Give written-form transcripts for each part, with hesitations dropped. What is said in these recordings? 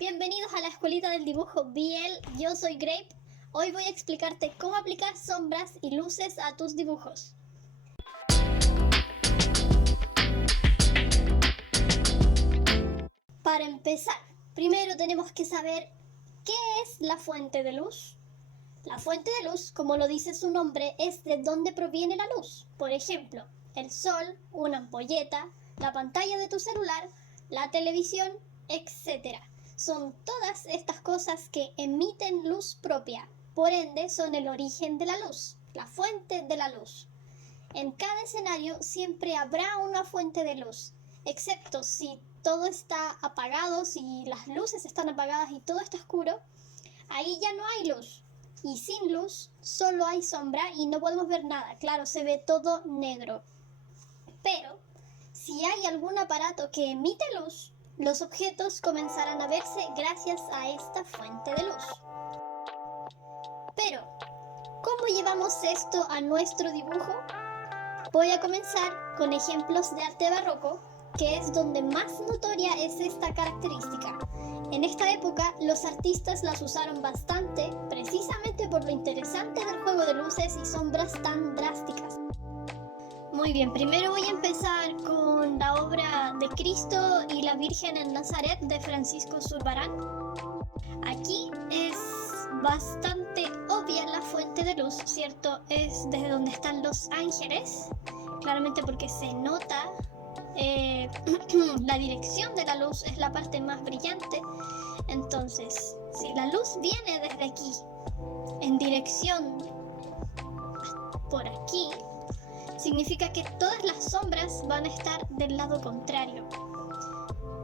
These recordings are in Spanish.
Bienvenidos a la escuelita del dibujo BL, yo soy Grape. Hoy voy a explicarte cómo aplicar sombras y luces a tus dibujos. Para empezar, primero tenemos que saber qué es la fuente de luz. La fuente de luz, como lo dice su nombre, es de dónde proviene la luz. Por ejemplo, el sol, una ampolleta, la pantalla de tu celular, la televisión, etc. Son todas estas cosas que emiten luz propia, por ende son el origen de la luz, la fuente de la luz. En cada escenario siempre habrá una fuente de luz, excepto si todo está apagado, si las luces están apagadas y todo está oscuro, ahí ya no hay luz. Y sin luz solo hay sombra y no podemos ver nada, claro, se ve todo negro. Pero si hay algún aparato que emite luz, los objetos comenzarán a verse gracias a esta fuente de luz. Pero, ¿cómo llevamos esto a nuestro dibujo? Voy a comenzar con ejemplos de arte barroco, que es donde más notoria es esta característica. En esta época, los artistas las usaron bastante, precisamente por lo interesante del juego de luces y sombras tan drásticas. Muy bien, primero voy a empezar con la obra de Cristo y la Virgen en Nazaret de Francisco Zurbarán. Aquí es bastante obvia la fuente de luz, ¿cierto? Es desde donde están los ángeles, claramente porque se nota la dirección de la luz es la parte más brillante. Entonces, si la luz viene desde aquí, en dirección por aquí, significa que todas las sombras van a estar del lado contrario.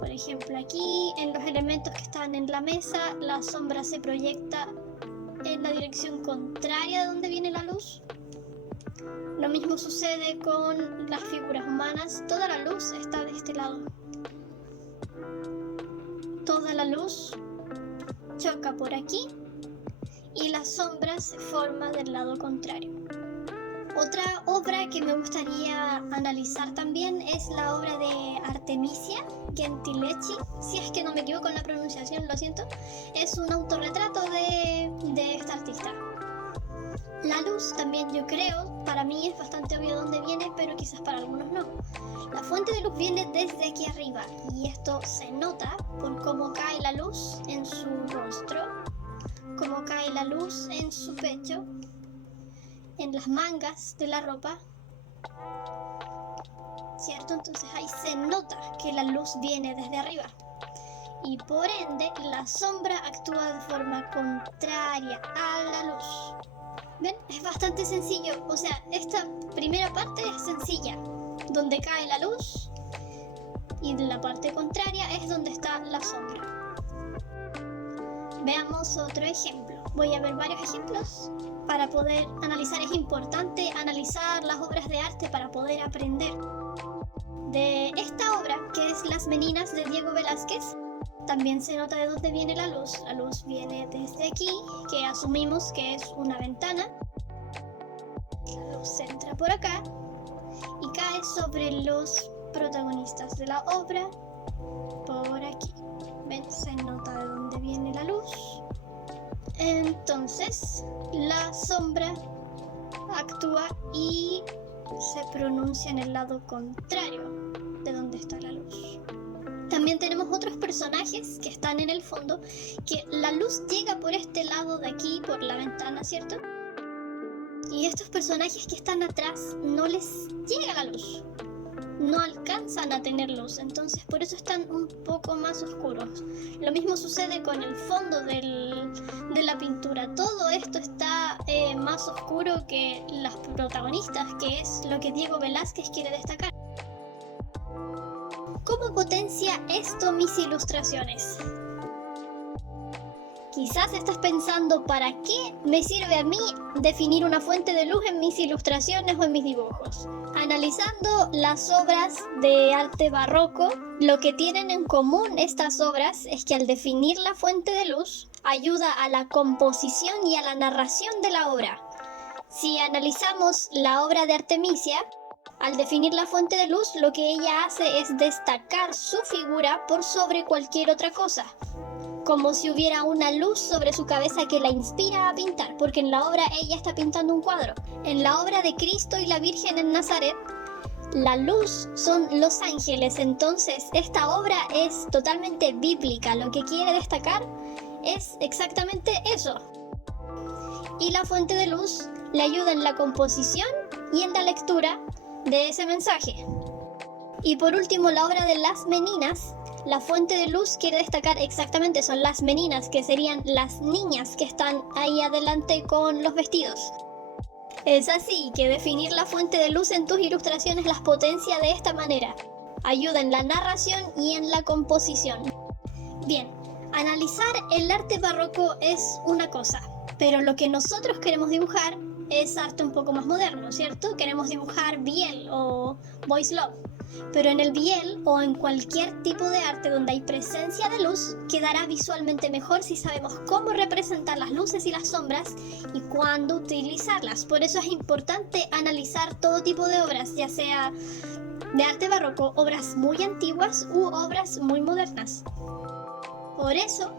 Por ejemplo, aquí en los elementos que están en la mesa, la sombra se proyecta en la dirección contraria de donde viene la luz. Lo mismo sucede con las figuras humanas, toda la luz está de este lado. Toda la luz choca por aquí y la sombra se forma del lado contrario. Otra obra que me gustaría analizar también es la obra de Artemisia Gentileschi, si es que no me equivoco en la pronunciación, lo siento. Es un autorretrato de esta artista. La luz también, yo creo, para mí es bastante obvio dónde viene, pero quizás para algunos no. La fuente de luz viene desde aquí arriba y esto se nota por cómo cae la luz en su rostro, cómo cae la luz en su pecho, en las mangas de la ropa, ¿cierto? Entonces ahí se nota que la luz viene desde arriba y por ende la sombra actúa de forma contraria a la luz. ¿Ven? Es bastante sencillo, o sea, esta primera parte es sencilla, donde cae la luz y la parte contraria es donde está la sombra. Veamos otro ejemplo. Voy a ver varios ejemplos para poder analizar. Es importante analizar las obras de arte para poder aprender. De esta obra, que es Las Meninas de Diego Velázquez, también se nota de dónde viene la luz. La luz viene desde aquí, que asumimos que es una ventana. La luz entra por acá y cae sobre los protagonistas de la obra por aquí. ¿Ven? Se nota de dónde viene la luz. Entonces, la sombra actúa y se pronuncia en el lado contrario de donde está la luz. También tenemos otros personajes que están en el fondo, que la luz llega por este lado de aquí, por la ventana, ¿cierto? Y estos personajes que están atrás no les llega la luz, no alcanzan a tener luz, entonces por eso están un poco más oscuros. Lo mismo sucede con el fondo de la pintura, todo esto está más oscuro que las protagonistas, que es lo que Diego Velázquez quiere destacar. ¿Cómo potencia esto mis ilustraciones? Quizás estás pensando, ¿para qué me sirve a mí definir una fuente de luz en mis ilustraciones o en mis dibujos? Analizando las obras de arte barroco, lo que tienen en común estas obras es que al definir la fuente de luz, ayuda a la composición y a la narración de la obra. Si analizamos la obra de Artemisia, al definir la fuente de luz, lo que ella hace es destacar su figura por sobre cualquier otra cosa. como si hubiera una luz sobre su cabeza que la inspira a pintar, porque en la obra ella está pintando un cuadro. En la obra de Cristo y la Virgen en Nazaret, la luz son los ángeles, entonces esta obra es totalmente bíblica. Lo que quiere destacar es exactamente eso. Y la fuente de luz le ayuda en la composición y en la lectura de ese mensaje. Y por último, la obra de las meninas. La fuente de luz quiere destacar exactamente, son las meninas, que serían las niñas que están ahí adelante con los vestidos. Es así que definir la fuente de luz en tus ilustraciones las potencia de esta manera. Ayuda en la narración y en la composición. Bien, analizar el arte barroco es una cosa, pero lo que nosotros queremos dibujar es arte un poco más moderno, ¿cierto? Queremos dibujar Biel o Bois Love. Pero en el biel o en cualquier tipo de arte donde hay presencia de luz, quedará visualmente mejor si sabemos cómo representar las luces y las sombras y cuándo utilizarlas. Por eso es importante analizar todo tipo de obras, ya sea de arte barroco, obras muy antiguas u obras muy modernas. Por eso,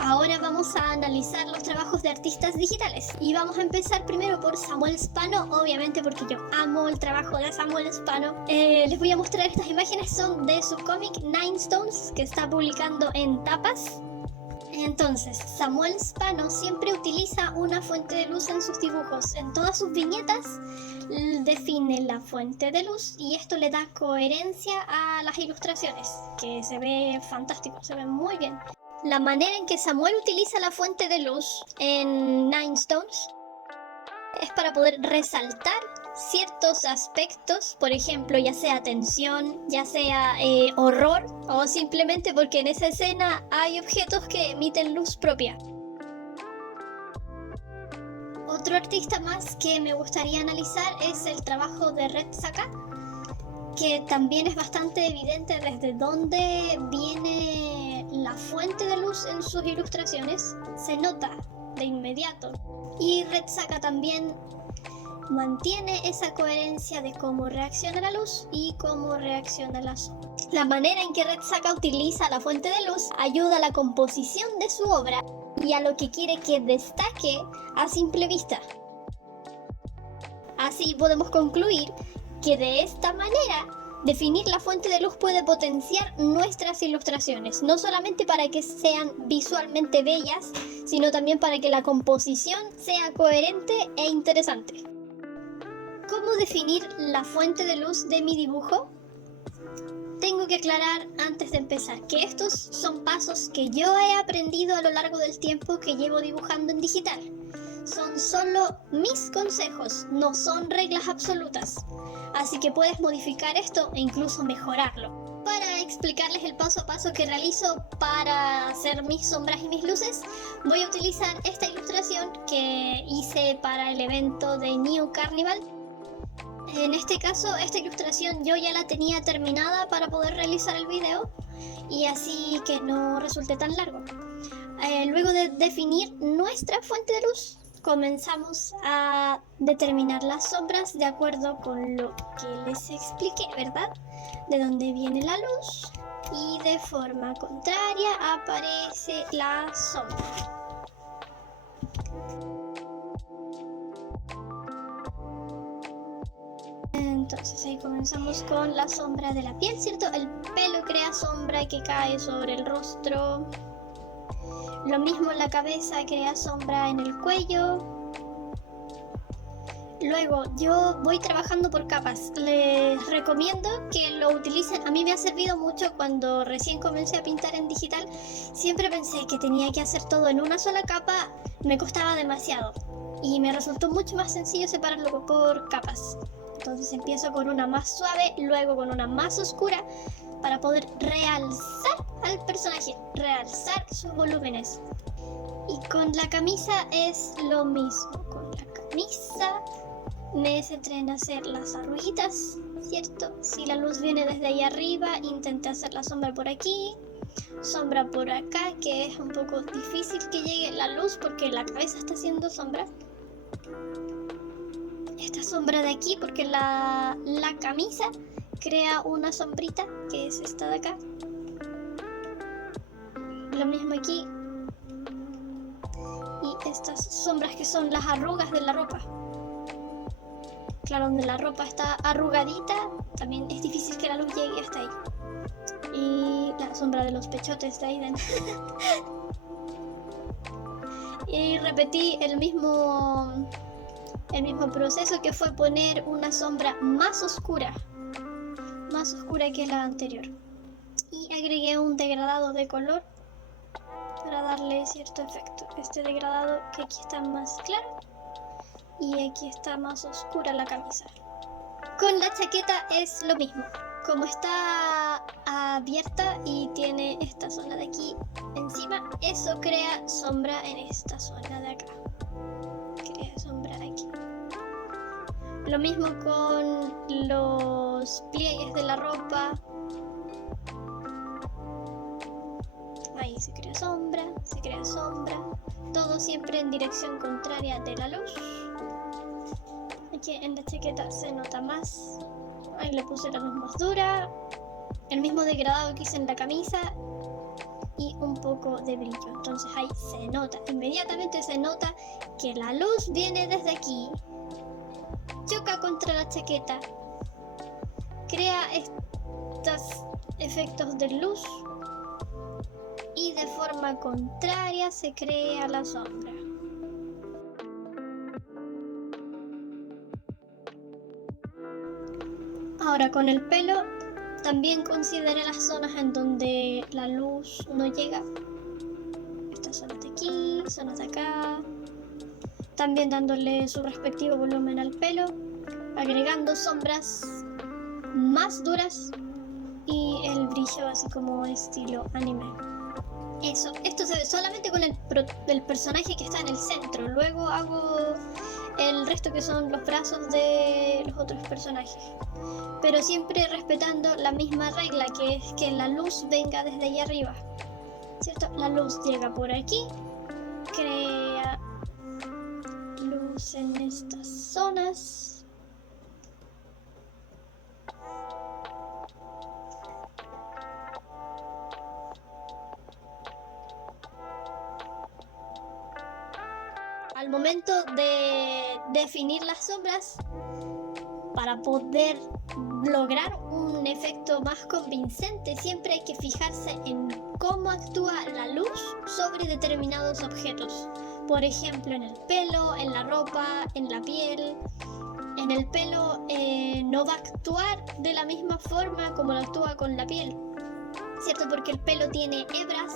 ahora vamos a analizar los trabajos de artistas digitales y vamos a empezar primero por Samuel Spano, obviamente porque yo amo el trabajo de Samuel Spano. Les voy a mostrar estas imágenes, son de su cómic Nine Stones que está publicando en Tapas. Entonces, Samuel Spano siempre utiliza una fuente de luz en sus dibujos. En todas sus viñetas define la fuente de luz y esto le da coherencia a las ilustraciones, que se ve fantástico, se ve muy bien. La manera en que Samuel utiliza la fuente de luz en Nine Stones es para poder resaltar ciertos aspectos, por ejemplo, ya sea tensión, ya sea horror, o simplemente porque en esa escena hay objetos que emiten luz propia. Otro artista más que me gustaría analizar es el trabajo de Red Saka, que también es bastante evidente desde dónde viene la fuente de luz en sus ilustraciones, se nota de inmediato. Y Red Saka también mantiene esa coherencia de cómo reacciona la luz y cómo reacciona la sombra. La manera en que Red Saka utiliza la fuente de luz ayuda a la composición de su obra y a lo que quiere que destaque a simple vista. Así podemos concluir que de esta manera definir la fuente de luz puede potenciar nuestras ilustraciones, no solamente para que sean visualmente bellas, sino también para que la composición sea coherente e interesante. ¿Cómo definir la fuente de luz de mi dibujo? Tengo que aclarar antes de empezar que estos son pasos que yo he aprendido a lo largo del tiempo que llevo dibujando en digital. Son solo mis consejos, no son reglas absolutas. Así que puedes modificar esto e incluso mejorarlo. Para explicarles el paso a paso que realizo para hacer mis sombras y mis luces, voy a utilizar esta ilustración que hice para el evento de New Carnival. En este caso, esta ilustración yo ya la tenía terminada para poder realizar el video y así que no resulte tan largo. Luego de definir nuestra fuente de luz, comenzamos a determinar las sombras de acuerdo con lo que les expliqué, ¿verdad? De dónde viene la luz y de forma contraria aparece la sombra. Entonces ahí comenzamos con la sombra de la piel, ¿cierto? El pelo crea sombra que cae sobre el rostro. Lo mismo en la cabeza, crea sombra en el cuello. Luego, yo voy trabajando por capas. Les recomiendo que lo utilicen. A mí me ha servido mucho cuando recién comencé a pintar en digital. Siempre pensé que tenía que hacer todo en una sola capa. Me costaba demasiado. Y me resultó mucho más sencillo separarlo por capas. Entonces empiezo con una más suave, luego con una más oscura, para poder realzar al personaje, realzar sus volúmenes. Y con la camisa es lo mismo. Con la camisa me centré en hacer las arruguitas, ¿cierto? Si la luz viene desde ahí arriba, intenté hacer la sombra por aquí, sombra por acá, que es un poco difícil que llegue la luz porque la cabeza está haciendo sombra. Esta sombra de aquí porque la camisa crea una sombrita que es esta de acá. Lo mismo aquí, estas sombras que son las arrugas de la ropa. Claro, donde la ropa está arrugadita, también es difícil que la luz llegue hasta ahí. Y la sombra de los pechotes de Aiden. Y repetí el mismo proceso, que fue poner una sombra más oscura que la anterior. Y agregué un degradado de color para darle cierto efecto. Este degradado que aquí está más claro y aquí está más oscura la camisa. Con la chaqueta es lo mismo. Como está abierta y tiene esta zona de aquí encima, eso crea sombra en esta zona de acá. Crea sombra aquí. Lo mismo con los pliegues de la ropa. Ahí se crea sombra, se crea sombra. Todo siempre en dirección contraria de la luz. Aquí en la chaqueta se nota más. Ahí le puse la luz más dura. El mismo degradado que hice en la camisa. Y un poco de brillo. Entonces ahí se nota. Inmediatamente se nota que la luz viene desde aquí. Choca contra la chaqueta. Crea estos efectos de luz. Y de forma contraria se crea la sombra. Ahora con el pelo también consideré las zonas en donde la luz no llega. Estas zonas de aquí, zonas de acá. También dándole su respectivo volumen al pelo, agregando sombras más duras y el brillo así como estilo anime. Eso, esto se ve solamente con el personaje que está en el centro. Luego hago el resto que son los brazos de los otros personajes. Pero siempre respetando la misma regla, que es que la luz venga desde allá arriba. ¿Cierto? La luz llega por aquí, crea luz en estas zonas. Al momento de definir las sombras, para poder lograr un efecto más convincente, siempre hay que fijarse en cómo actúa la luz sobre determinados objetos. Por ejemplo, en el pelo, en la ropa, en la piel. En el pelo no va a actuar de la misma forma como lo actúa con la piel, ¿cierto? Porque el pelo tiene hebras,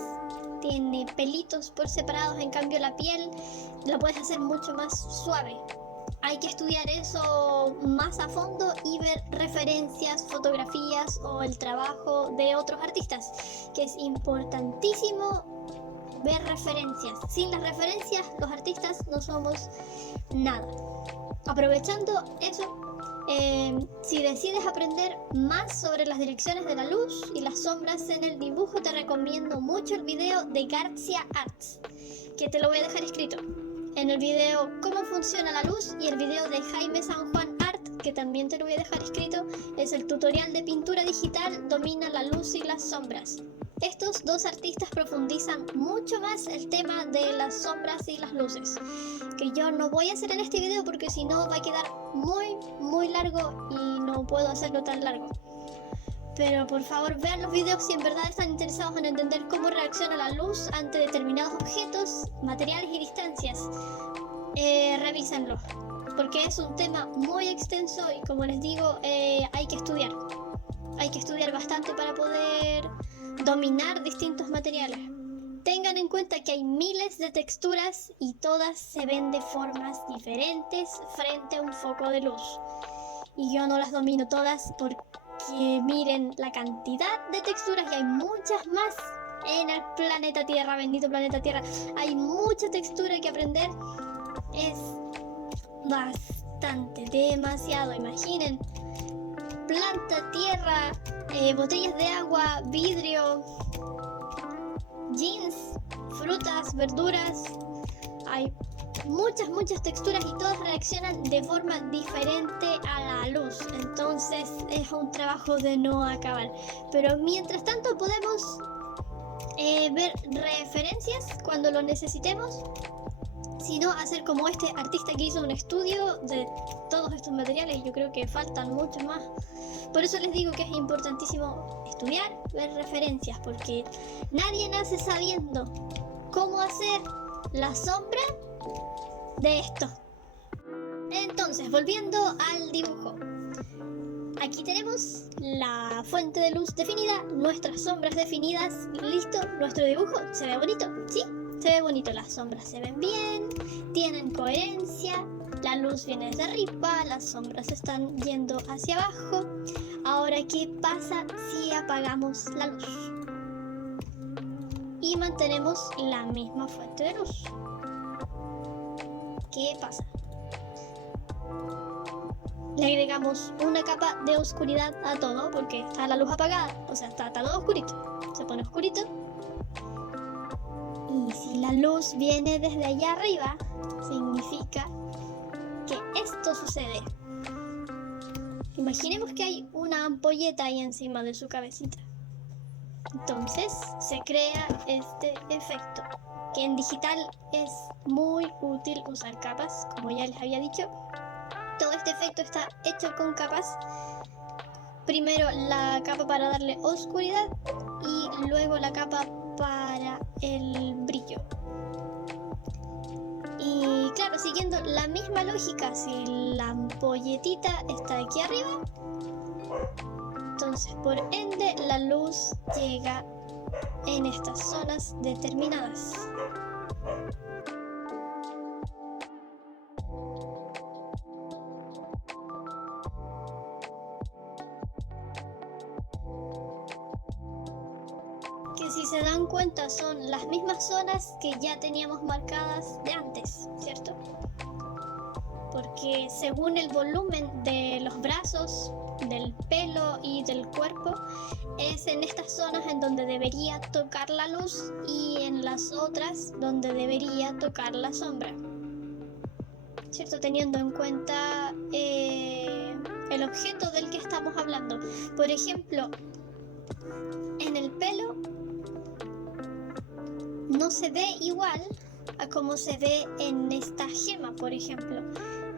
tiene pelitos por separados, en cambio la piel la puedes hacer mucho más suave. Hay que estudiar eso más a fondo y ver referencias, fotografías o el trabajo de otros artistas, que es importantísimo ver referencias. Sin las referencias, los artistas no somos nada. Aprovechando eso, si decides aprender más sobre las direcciones de la luz y las sombras en el dibujo, te recomiendo mucho el video de Garcia Arts, que te lo voy a dejar escrito en el video Cómo funciona la luz, y el video de Jaime San Juan Art, que también te lo voy a dejar escrito, es el tutorial de pintura digital Domina la luz y las sombras. Estos dos artistas profundizan mucho más el tema de las sombras y las luces, que yo no voy a hacer en este video porque si no va a quedar muy largo y no puedo hacerlo tan largo. Pero por favor vean los videos si en verdad están interesados en entender cómo reacciona la luz ante determinados objetos, materiales y distancias. Revísenlo, porque es un tema muy extenso y, como les digo, hay que estudiar. Hay que estudiar bastante para poder dominar distintos materiales. Tengan en cuenta que hay miles de texturas y todas se ven de formas diferentes frente a un foco de luz. Y yo no las domino todas porque miren la cantidad de texturas, y hay muchas más en el planeta Tierra, bendito planeta Tierra. Hay mucha textura que aprender. Es bastante, demasiado. Imaginen, planta, tierra, botellas de agua, vidrio, jeans, frutas, verduras. Hay muchas texturas y todas reaccionan de forma diferente a la luz. Entonces es un trabajo de no acabar. Pero mientras tanto podemos ver referencias cuando lo necesitemos. sino hacer como este artista que hizo un estudio de todos estos materiales, y yo creo que faltan muchos más. Por eso les digo que es importantísimo estudiar, ver referencias, porque nadie nace sabiendo cómo hacer la sombra de esto. Entonces, volviendo al dibujo. Aquí tenemos la fuente de luz definida, nuestras sombras definidas, listo, nuestro dibujo se ve bonito, ¿sí? Se ve bonito, las sombras se ven bien, tienen coherencia, la luz viene desde arriba, las sombras están yendo hacia abajo. Ahora, ¿qué pasa si apagamos la luz y mantenemos la misma fuente de luz? ¿Qué pasa? Le agregamos una capa de oscuridad a todo porque está la luz apagada, o sea, está todo oscurito. Se pone oscurito. Y si la luz viene desde allá arriba, significa que esto sucede. Imaginemos que hay una ampolleta ahí encima de su cabecita. Entonces se crea este efecto, que en digital es muy útil usar capas, como ya les había dicho. Todo este efecto está hecho con capas. Primero la capa para darle oscuridad y luego la capa para el brillo. Y claro, siguiendo la misma lógica, si la ampolletita está aquí arriba, entonces por ende la luz llega en estas zonas determinadas. Que si se dan cuenta son las mismas zonas que ya teníamos marcadas de antes, ¿cierto? Porque según el volumen de los brazos, del pelo y del cuerpo, es en estas zonas en donde debería tocar la luz y en las otras donde debería tocar la sombra, ¿cierto? Teniendo en cuenta el objeto del que estamos hablando. Por ejemplo, en el pelo no se ve igual a como se ve en esta gema, por ejemplo.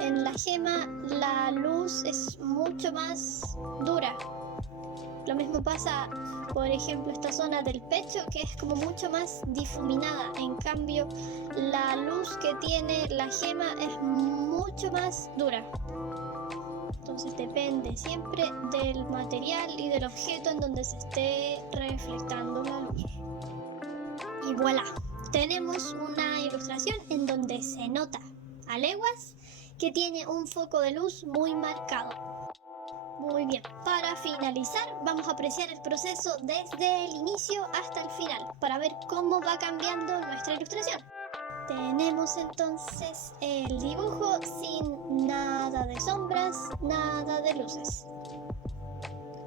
En la gema la luz es mucho más dura. Lo mismo pasa, por ejemplo, esta zona del pecho, que es como mucho más difuminada. En cambio, la luz que tiene la gema es mucho más dura. Entonces depende siempre del material y del objeto en donde se esté reflectando la luz. Y voilà, tenemos una ilustración en donde se nota a leguas que tiene un foco de luz muy marcado. Muy bien, para finalizar vamos a apreciar el proceso desde el inicio hasta el final para ver cómo va cambiando nuestra ilustración. Tenemos entonces el dibujo sin nada de sombras, nada de luces.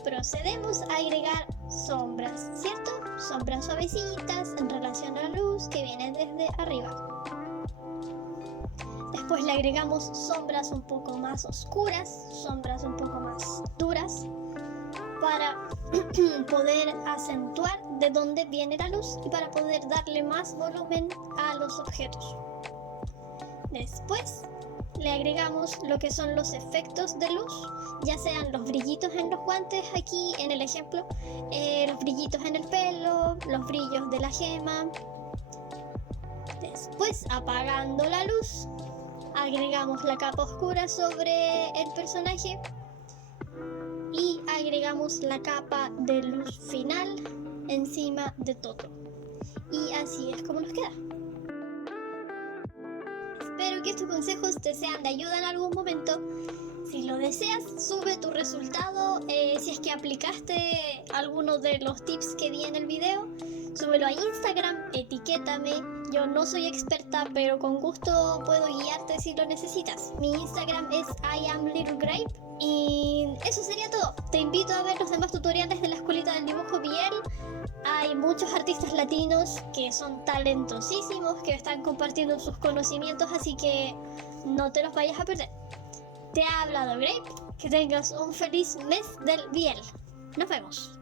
Procedemos a agregar sombras, ¿cierto? Sombras suavecitas en relación a la luz que viene desde arriba. Después le agregamos sombras un poco más oscuras, sombras un poco más duras, para poder acentuar de dónde viene la luz y para poder darle más volumen a los objetos. Después le agregamos lo que son los efectos de luz, ya sean los brillitos en los guantes, aquí en el ejemplo, los brillitos en el pelo, los brillos de la gema. Después, apagando la luz, agregamos la capa oscura sobre el personaje y agregamos la capa de luz final encima de todo. Y así es como nos queda. Espero que estos consejos te sean de ayuda en algún momento. Si lo deseas, sube tu resultado. Si es que aplicaste alguno de los tips que di en el video, súbelo a Instagram, etiquétame. Yo no soy experta, pero con gusto puedo guiarte si lo necesitas. Mi Instagram es IamLittleGrape. Y eso sería todo. Te invito a ver los demás tutoriales de la Escuelita del Dibujo Biel. Hay muchos artistas latinos que son talentosísimos, que están compartiendo sus conocimientos, así que no te los vayas a perder. Te ha hablado Grape, que tengas un feliz mes del Biel. Nos vemos.